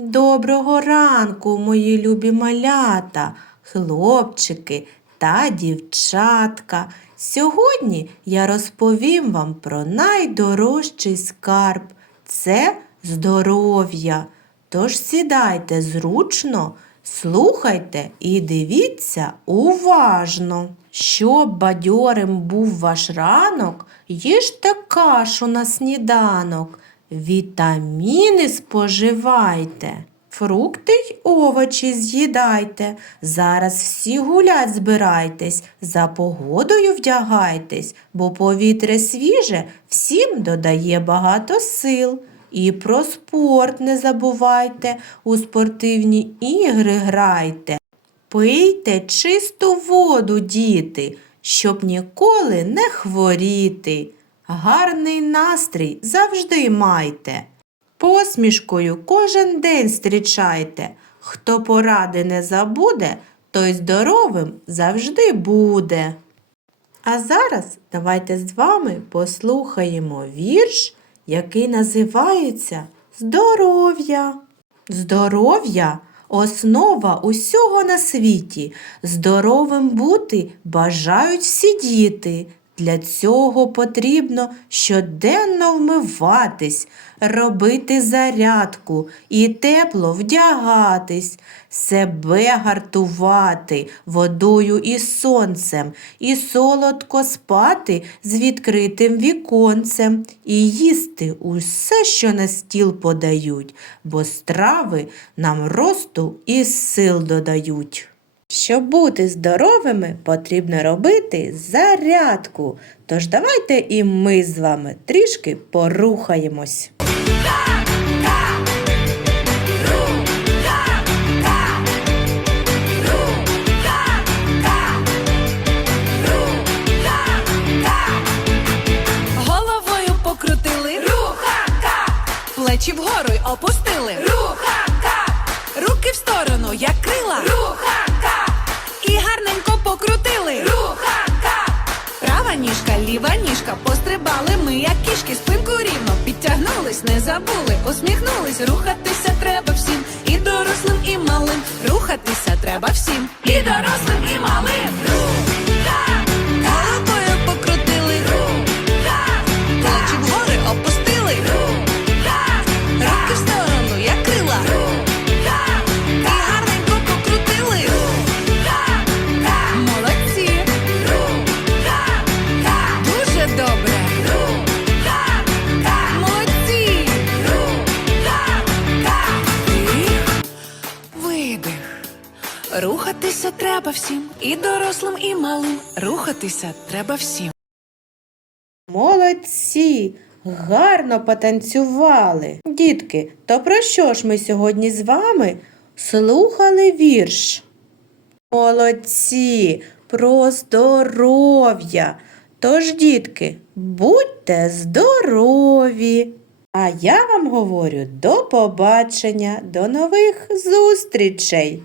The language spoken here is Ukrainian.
Доброго ранку, мої любі малята, хлопчики та дівчатка. Сьогодні я розповім вам про найдорожчий скарб це здоров'я. Тож сідайте зручно, слухайте і дивіться уважно. Щоб бадьорим був ваш ранок, їжте кашу на сніданок, вітаміни споживайте. Фрукти й овочі з'їдайте. Зараз всі гулять збирайтесь, за погодою вдягайтесь, бо повітря свіже всім додає багато сил. І про спорт не забувайте, у спортивні ігри грайте. Пийте чисту воду, діти, щоб ніколи не хворіти. Гарний настрій завжди майте. Посмішкою кожен день зустрічайте. Хто поради не забуде, той здоровим завжди буде. А зараз давайте з вами послухаємо вірш, який називається Здоров'я. Здоров'я основа усього на світі. Здоровим бути бажають всі діти. Для цього потрібно щоденно вмиватись, робити зарядку і тепло вдягатись, себе гартувати водою і сонцем, і солодко спати з відкритим віконцем, і їсти усе, що на стіл подають, бо страви нам росту і сил додають. Щоб бути здоровими, потрібно робити зарядку. Тож давайте і ми з вами трішки порухаємось. Головою покрутили, Рухака, плечі вгору й опустили, рухака, руки в сторону, як крила, гарненько покрутили. Руханка! Права ніжка, ліва ніжка, пострибали ми, як кішки, спинку рівно підтягнулись, не забули, усміхнулись, рухатися треба всім, і дорослим, і малим. Рухатися треба всім, і дорослим, і малим. Рухатися треба всім, і дорослим, і малим. Рухатися треба всім. Молодці! Гарно потанцювали. Дітки, то про що ж ми сьогодні з вами слухали вірш? Молодці! Про здоров'я. Тож, дітки, будьте здорові! А я вам говорю до побачення, до нових зустрічей!